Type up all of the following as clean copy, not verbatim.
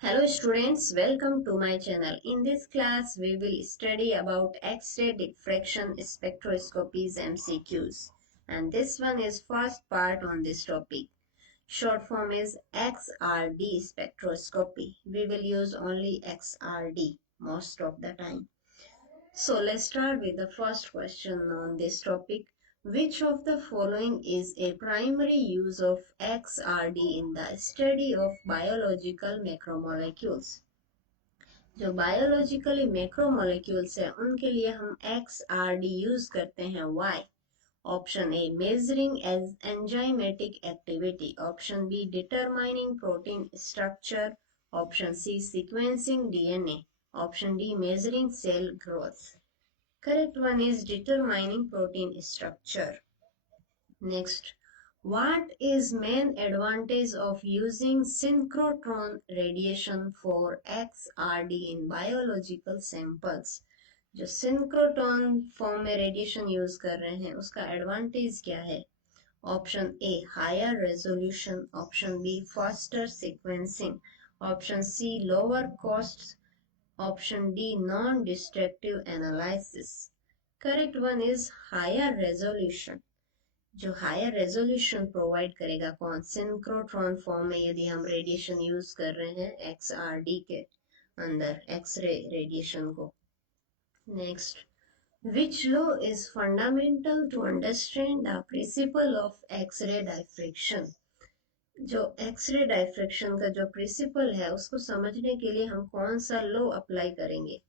Hello students, welcome to my channel. In this class, we will study about X-ray diffraction spectroscopy's MCQs. And this one is first part on this topic. Short form is XRD spectroscopy. We will use only XRD most of the time. So let's start with the first question on this topic. Which of the following is a primary use of XRD in the study of biological macromolecules? जो biologically macromolecules है उनके लिए हम XRD use करते हैं. Why? Option A measuring enzymatic activity, option B determining protein structure, option C sequencing DNA, option D measuring cell growth. Correct one is determining protein structure. Next, what is main advantage of using synchrotron radiation for XRD in biological samples? जो synchrotron form में radiation use कर रहे हैं उसका advantage क्या है? Option A higher resolution, option B faster sequencing, option C lower cost, option D non destructive analysis. Correct one is higher resolution. जो higher resolution provide करेगा कौन? सिंक्रोट्रॉन फॉर्म में यदि हम रेडिएशन यूज कर रहे हैं XRD के अंदर एक्सरे रेडिएशन को. Next, which law is fundamental to understand the principle of X-ray diffraction? जो एक्सरे डायफ्रेक्शन का जो प्रिंसिपल है उसको समझने के लिए हम कौन सा लॉ अप्लाई करेंगे?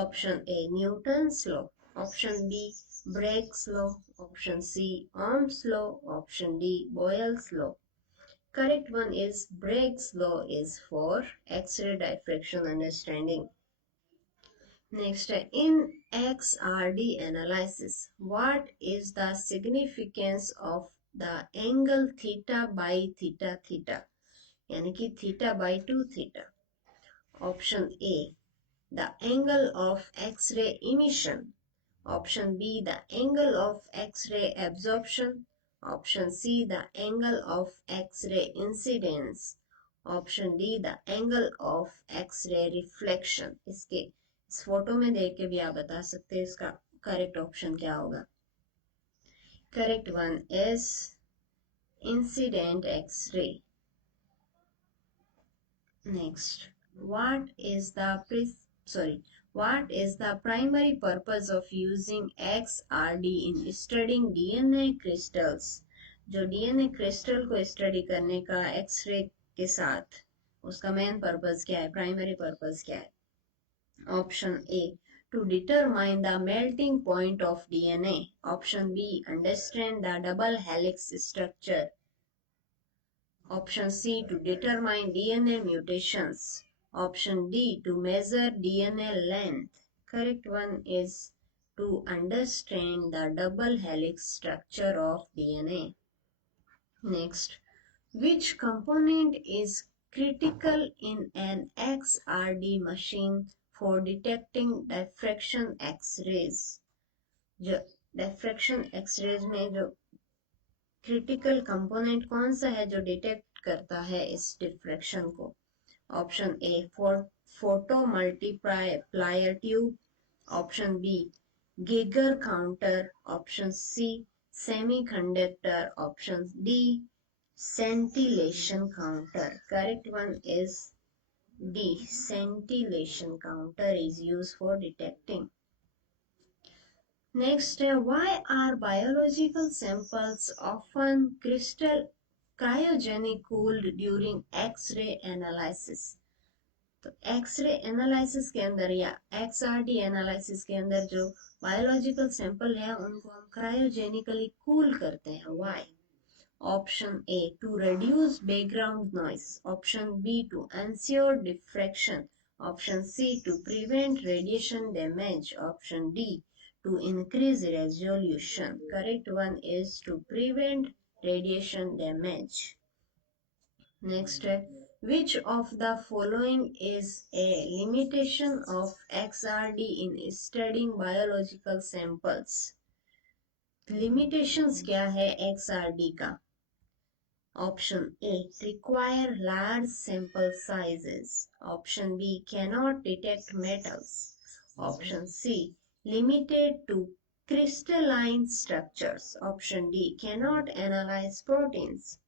Option A Newton's law, option B Bragg's law, option C Ohm's law, option D Boyle's law. Correct one is Bragg's law is for X-ray diffraction understanding. Next, in XRD analysis, what is the significance of the angle theta by theta theta? यानी कि theta by 2 theta. Option A, the angle of X-ray emission. Option B, the angle of X-ray absorption. Option C, the angle of X-ray incidence. Option D, the angle of X-ray reflection. इसके इस photo में देख के भी आप बता सकते हैं इसका करेक्ट ऑप्शन क्या होगा. Correct one is incident X-ray. Next, what is the primary purpose of using XRD in studying DNA crystals? जो DNA crystal को स्टडी करने का एक्सरे के साथ उसका मेन पर्पस क्या है, प्राइमरी पर्पस क्या है? Option A, to determine the melting point of DNA. Option B, understand the double helix structure. Option C, to determine DNA mutations. Option D, to measure DNA length. Correct one is to understand the double helix structure of DNA. Next, which component is critical in an XRD machine for detecting diffraction X-rays? जो diffraction X-rays में जो critical component कौन सा है जो detect करता है इस डिफ्रैक्शन को? Option A photo multiplier tube, option B Geiger counter, option C semiconductor, option D scintillation counter. Correct one is D, scintillation counter is used for detecting. Next, why are biological samples often cryogenic cooled during X-ray analysis? तो x ray analysis के अंदर या XRD analysis के अंदर जो biological sample है उनको हम क्रायोजेनिकली कूल करते हैं. Why? Option A, to reduce background noise. Option B, to ensure diffraction. Option C, to prevent radiation damage. Option D, to increase resolution. Correct one is to prevent radiation damage. Next, which of the following is a limitation of XRD in studying biological samples? Limitations क्या है XRD का? Option A, require large sample sizes. Option B, cannot detect metals. Option C, limited to crystalline structures. Option D, cannot analyze proteins.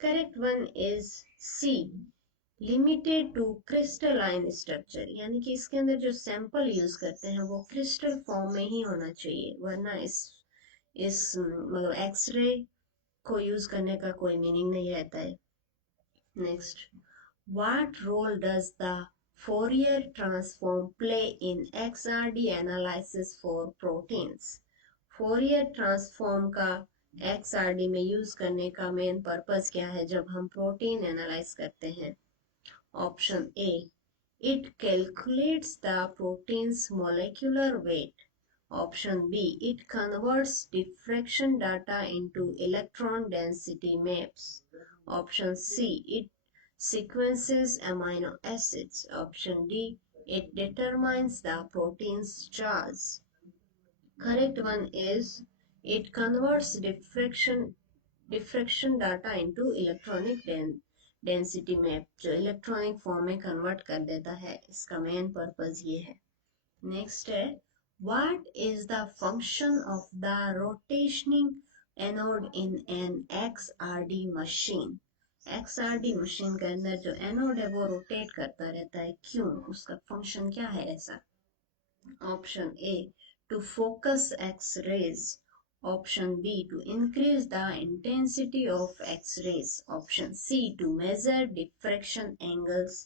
Correct one is C, limited to crystalline structure, यानी कि इसके अंदर जो sample use करते हैं वो crystal form में ही होना चाहिए, वरना इस मतलब एक्सरे को यूज करने का कोई मीनिंग नहीं रहता है. Next, what role does the Fourier transform play in XRD analysis for proteins. Fourier transform का एक्सआरडी में यूज करने का मेन पर्पस क्या है जब हम प्रोटीन एनालाइज करते हैं. Option A, it calculates the protein's molecular weight. Option B, it converts diffraction data into electron density maps. Option C, it sequences amino acids. Option D, it determines the protein's charge. Correct one is it converts diffraction data into electronic density map, जो electronic form में convert कर देता है. इसका main purpose ये है. Next है, what is the function of the rotating anode in an XRD machine. XRD machine के अंदर जो एनोड है वो रोटेट करता रहता है, क्यों, उसका फंक्शन क्या है ऐसा. Option A, to focus X rays. Option B, to increase the intensity of X-rays. Option C, to measure diffraction angles.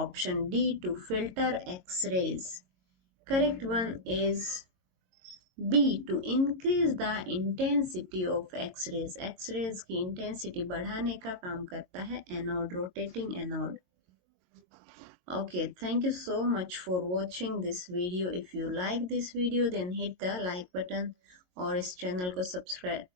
Option D, to filter X-rays. Correct one is B, to increase the intensity of X-rays. X-rays की intensity बढ़ाने का काम करता है anode, rotating anode. Okay, thank you so much for watching this video. If you like this video, then hit the like button और इस channel को subscribe